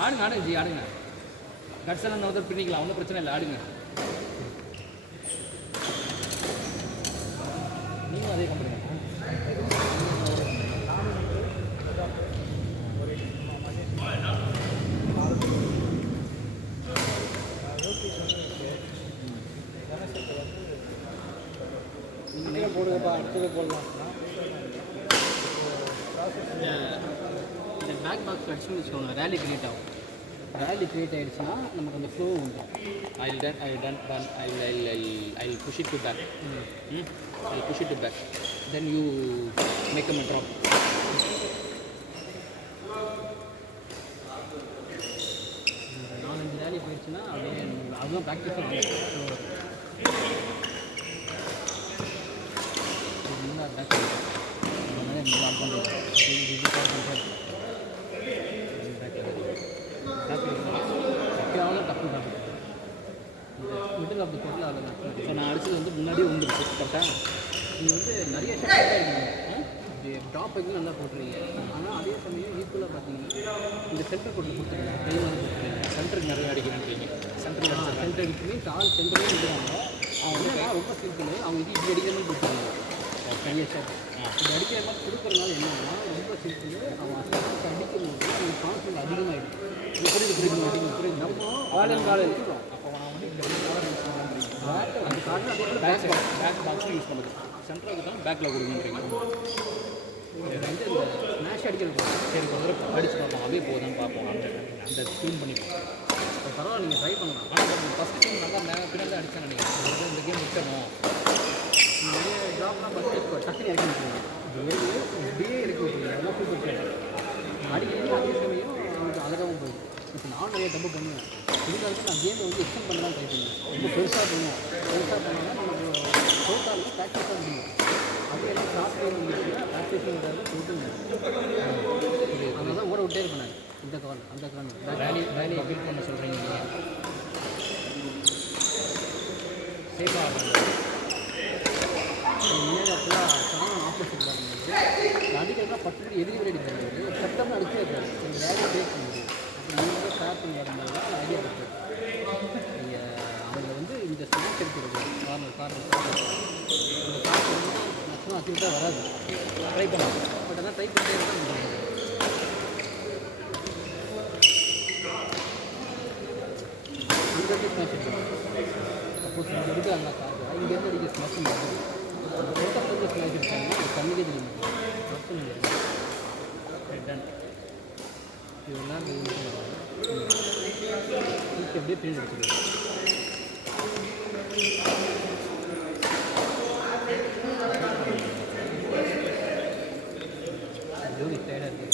ஆடுங்க ஆடுங்க ஜி ஆடுங்க. கட்ஸெல்லாம் இன்னொரு பிரிக்கலாம், ஒன்றும் பிரச்சனை இல்லை, ஆடுங்க. நீங்களும் அதே பண்ணுங்க. நீங்கள் போடுங்கப்பா, அடுத்தது போடலாம். இந்த பேக் பாக்ஸ் அடிச்சுன்னு வச்சுக்கோங்க, ரேலி கிரியேட் ஆகும். ரேலி கிரியேட் ஆகிடுச்சுன்னா நமக்கு அந்த ஃப்ளோ உண்டு. I'll push it to back. I'll push it to back. Then you make a drop. நாலஞ்சு ரேலி போயிடுச்சுன்னா அப்படியே அதுதான் ப்ராக்டிஸ் ஆகும். பேக் டப்பு தான் மிடில் ஆஃப் த பொருள் அதில் தான். ஸோ நான் அடிச்சது வந்து முன்னாடியே வந்துருக்கு கரெக்டாக. நீங்கள் வந்து நிறைய ஷார்ட்டாக இருக்கீங்க, டாப் வைக்கும் நல்லா போட்டுருங்க. ஆனால் அதே சமயம் ஈக்குவலாக பார்த்தீங்கன்னா இந்த சென்டர் போட்டு கொடுத்துருங்க, கை மாதிரி கொடுத்துருங்க. சென்டருக்கு நிறைய அடிக்கிறேன்றீங்க. சென்டர் அடிச்சுமே கால் சென்டரே விடுவாங்க. அவங்க வந்து ரொம்ப சிம்பிள், அவங்க இது இப்படி அடிக்கிற மாதிரி கொடுத்துருவாங்க நிறைய ஷாட். இப்படி அடிக்கிற மாதிரி கொடுக்குறதுனால என்னன்னா ரொம்ப சிம்பிள், அவன் அசால்ட்டு அடிக்கும் போது அவங்க கான்ஃபிடன்ஸ் அதிகமாகிடும். புரியுது நம்ம காலையில் இருக்கோம். அப்போ நான் வந்து இந்த அந்த காரணம் அதே போல் பேக் பாக்ஸில் யூஸ் பண்ணுறது. சென்டருக்கு தான் பேக்கில் கொடுக்குறீங்க. வந்து இந்த ஸ்மாஷ் அடிக்கிறது சரி கொஞ்சம் தடவை அடித்து பார்ப்போம், அதே போதும் பார்ப்போம். அந்த ஸ்க்ரீன் பண்ணிப்போம். இப்போ பரவாயில்ல, நீங்கள் ட்ரை பண்ணலாம். ஆனால் ஃபஸ்ட் டைம் நல்லா பின்னாடி அடித்தேன் நினைக்கிறேன். இந்த கேம் விட்டணும் நிறைய ஜாப்லாம் பார்த்து டக்குனு இறக்கி விட்டுருங்க. இப்படியே இறக்கி விட்டுருங்க, அதெல்லாம் சூப்பர் பிளேயர் அடிக்கிறீங்க. அதே சமயம் அவங்களுக்கு அழகாகவும் போயிடும். இப்போ நான் நிறைய டப்பு பண்ணுவேன். இருந்தாலும் நான் கேமை வந்து எக்ஸ்டெண்ட் பண்ணலாம் ட்ரை பண்ணுவேன். ரொம்ப பெருசாக பண்ணுவோம். பெருசாக பண்ணால் நமக்கு டோட்டாலும் ப்ராக்டிஸாக முடியும். அப்படியெல்லாம் ஷார்ட் டைம் வந்துச்சுன்னா ப்ராக்டிஸும் வராது, டோட்டும் அதனால தான் ஓட விட்டே இருப்பேன் நான். இந்த கால் அந்த கால் வேலையை பில்ட் பண்ண சொல்கிறீங்க நீங்கள் சேஃபாக முன்னாடி ஃபுல்லாக சமம் ஆப்போசிட் பண்ணும்போது அடிக்கிறதுலாம் 10 மணி எதிரி வரை அடிக்கிறது சட்டம்னு அடிச்சே இருக்காது. நீங்கள் வேலையை பிரேக் பண்ணுது அப்போ நீங்கள் ஷேர் பண்ணி வரும்போது தான் ஐடியா இருக்குது. நீங்கள் அவங்க வந்து இந்த ஸ்நாக் எடுக்கிறது கார்னர் அந்த காசு வந்து மேக்ஸிமம் அக்யூரேட்டாக வராது. ட்ரை பண்ணலாம், பட் ஆனால் ட்ரை பண்ணிட்டே இருந்தால் முடியும். அங்கே ஸ்மாஷ் எடுக்கணும். சப்போஸ் இங்கே எடுக்க அந்த காசு இங்கேருந்து அடிக்க ஸ்மாஷ் பண்ணுறது அந்த டோட்டல் கொஞ்சம் ஸ்மாஷ் எடுத்தாங்கன்னா கம்மியே தெரியும். டன் இதெல்லாம் அப்படியே பிரிண்ட் எடுத்துக்கலாம். ஜோடி டயர்டாக இருக்குது.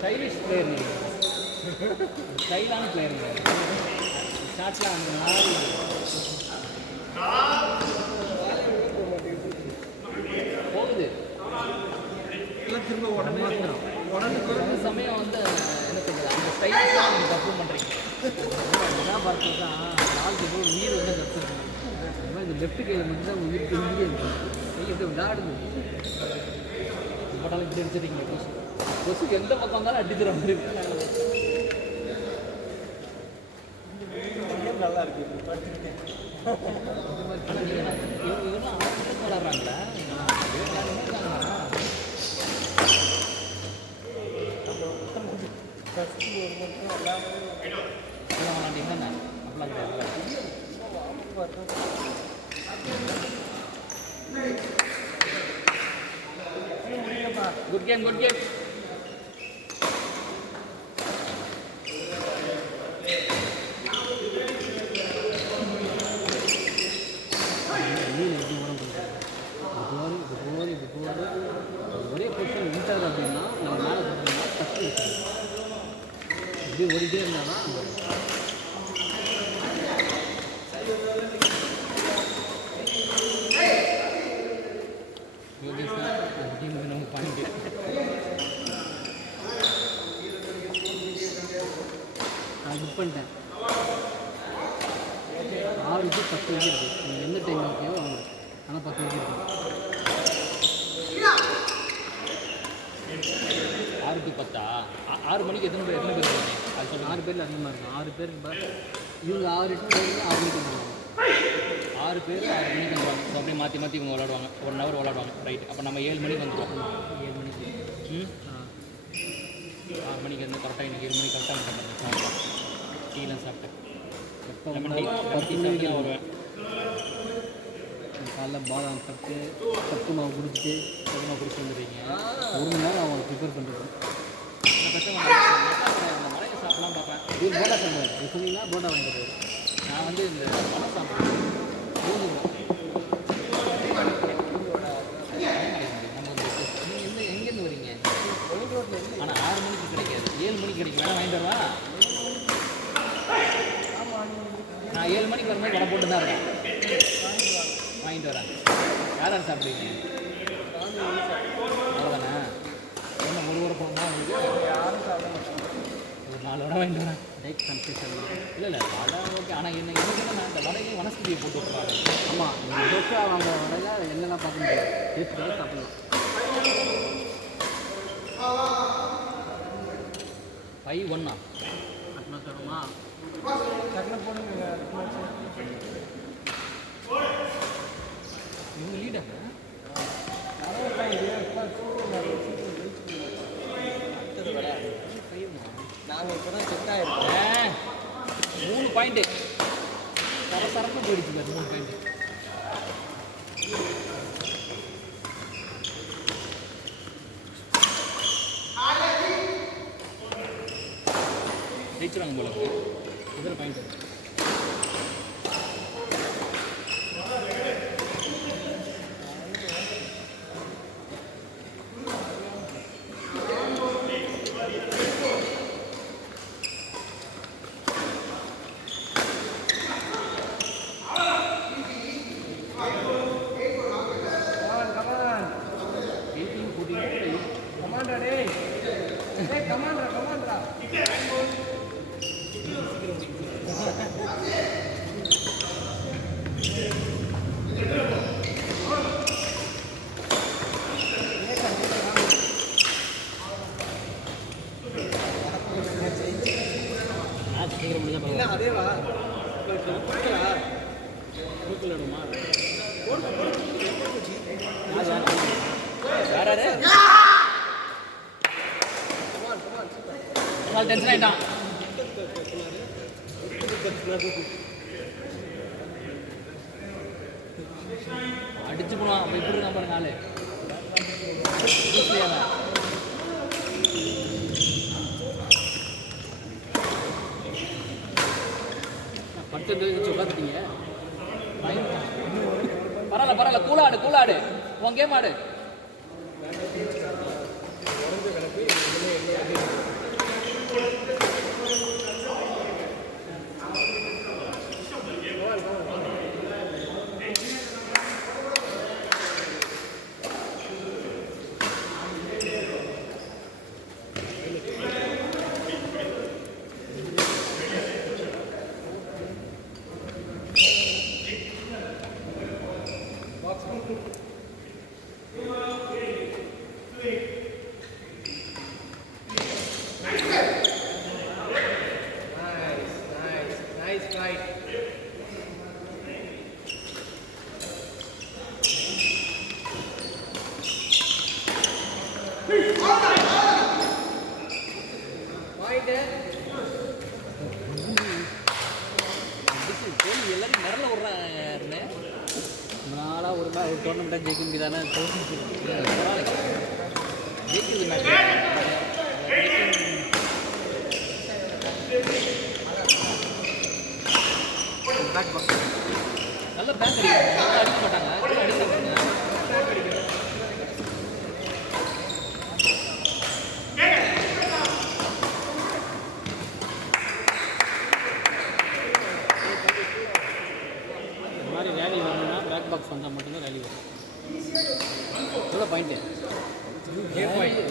ஸ்டைலிஷ் பிளேயர் நீங்கள், ஸ்டைலான பிளேயர் நீங்கள். ஷார்ட்லாம் அந்த மாதிரி போகுது எல்லாம் திரும்ப உடனே சமயம் வந்து என்ன சொல்கிறது அந்த ஸ்டைலிஷ்லாம் நீங்கள் தப்பு பண்ணுறீங்க. அதெல்லாம் பார்த்து தான் ஆளுக்கு ஏதோ உயிர் வந்து கற்றுக்கணும். அது மாதிரி இந்த லெஃப்ட் கையில் மட்டும் தான் உயிர் தெரிஞ்சே இருக்கும். கை எப்படி விளையாடுது பட்டாலும் இப்படி அடிச்சிருக்கீங்க. கொசுக்கு எந்த பக்கம் இருந்தாலும் அடிக்கிற மாதிரி நல்லா இருக்கு. இதெல்லாம் விளாட்றாங்களா விளாண்டிங்கன்னா good game good game. Centre அப்படின்னா நம்ம மேலே பார்த்தோம்னா டக்கு இப்படியே ஓடிட்டே இருந்தால் தான் நம்ம பாயிண்ட் நான் புக் பண்ணிட்டேன் 6 to 10 விக்கெட் இருக்குது. நீங்கள் எந்த டைம் ஓகேவோ வாங்க. ஆனால் 10 விக்கெட் இருக்குது. 6 to 10 6 மணிக்கு எத்தனை பேர் வருவாங்க? அது சொல்லுங்கள். 6 பேரில் அதிகமாக இருக்கும். 6 பேருக்கு இவங்க 6 டு 6 மணிக்கு வந்துடுவாங்க. 6 பேர் 6 மணிக்கு வந்துடுவாங்க. ஸோ அப்படியே மாற்றி மாற்றி இவங்க விளாடுவாங்க. 1 ஹவர் விளாடுவாங்க. ரைட். அப்போ நம்ம 7 மணிக்கு வந்துடுவோம். 7 மணிக்கு 6 மணிக்கு வந்து கரெக்டாக எனக்கு 7 மணிக்கு கரெக்டாக வந்துடுறேன். டீலாம் சாப்பிட்டேன். எப்போ லெமன் டீ 10 மணிக்கு தான் வருவேன். காலைல பாதாம் சத்து மாவு குடிச்சிட்டு கொஞ்சமாக குடிச்சு வந்துடுறீங்க. 1 மணி நேரம் அவங்களை ப்ரிப்பேர் பண்ணுறது. நான் கஷ்டமாக அந்த மலையை சாப்பிடலாம் பார்ப்பேன். இது போண்டா சாப்பிடுவார். இது சொன்னீங்கன்னா போண்டா வாங்கிட்டு போயிடும். நான் வந்து இந்த மலை சாப்பிடுவேன். நீங்கள் எங்கேருந்து வரீங்க? ஆனால் 6 மணிக்கு கிடைக்காது, 7 மணிக்கு கிடைக்கும். வேணா வாங்கிட்டு வரவா? நான் 7 மணிக்கு வரும்போது கடை போட்டு தான் இருக்கேன். வாங்கிட்டு வரேன். யார் யார் சாப்பிடுவீங்க? அவ்வளோதானே? ஒன்று ஒரு ஒரு போகணும் உங்களுக்கு. யாரும் சாப்பிட மாட்டாங்க. ஒரு 4 வடை வாங்கிட்டு வரேன். Tight concession. இல்லை வடை ஓகே. ஆனால் எனக்கு நான் இந்த வடையும் வனஸ்பதியை போட்டு விட்றாங்க. ஆமாம், நீங்கள் தோசை வாங்க வடையில் என்னெல்லாம் பார்க்க முடியாது. டேஸ்ட்டாக சாப்பிடலாம். 5-1 கட்டினா தருமா? டக்குனு போடுங்க. இவங்க லீடாங்க. நாங்கள் இப்போ தான் செட் ஆகிருக்கோம். 3 பாயிண்ட்டு சரசரப்பு போயிடுச்சு பாரு. 3 பாயிண்ட்டு ஜெயிச்சுருவாங்க போல இதில் பாயிண்ட். இல்லை அதேவா டென்ஷன் ஆகிட்டான். அடிச்சு போனான். அப்போ இப்படி இருக்கான் பாருங்க ஆளு. படுத்து வச்சு உட்காந்துட்டீங்க. பரவாயில்ல கூலாடு உன் கேம் ஆடு. எல்லாரும் நிரல விட்றாங்க. நாளாக ஒரு டோர்னமெண்ட்டாக ஜெயிக்க முடியாதானே? ஜெயிக்குது மேட்ச். நல்ல பேக் அடிக்க மாட்டாங்க.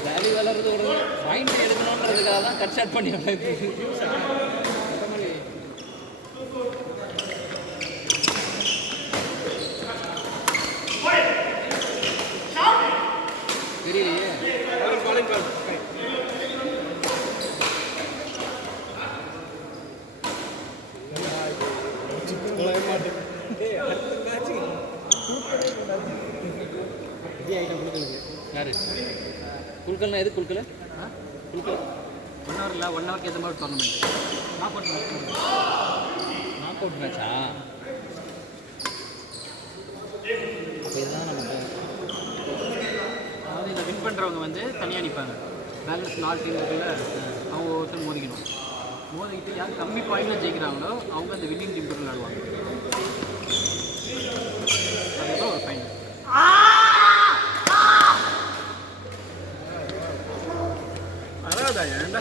வேல்யூ வளர்றது ஒரு பாயிண்ட் எடுக்கணுன்றதுக்காக தான் கட் ஷாட் பண்ணி தெரியலையே. யாரு குல்கல்னா எது குல்கல்? குல்கல் 1 hour இல்லை, 1 hourக்கு ஏற்ற மாதிரி டோர்னமெண்ட். நாக் அவுட் மேட்சா? அப்போ இதுதான் நம்ம அதாவது இதை வின் பண்ணுறவங்க வந்து தனியாக நிற்பாங்க. பேலன்ஸ் 4 டீம் இருக்குல்ல, அவங்க ஒருத்தர் மோதிக்கணும். மோதிக்கிட்டு யார் கம்மி பாயிண்டில் ஜெயிக்கிறாங்களோ அவங்க அந்த வின்னிங் டீம் கூட விளையாடுவாங்க. அதுதான் ஒரு ஃபைனல். அதான் ஏன்டா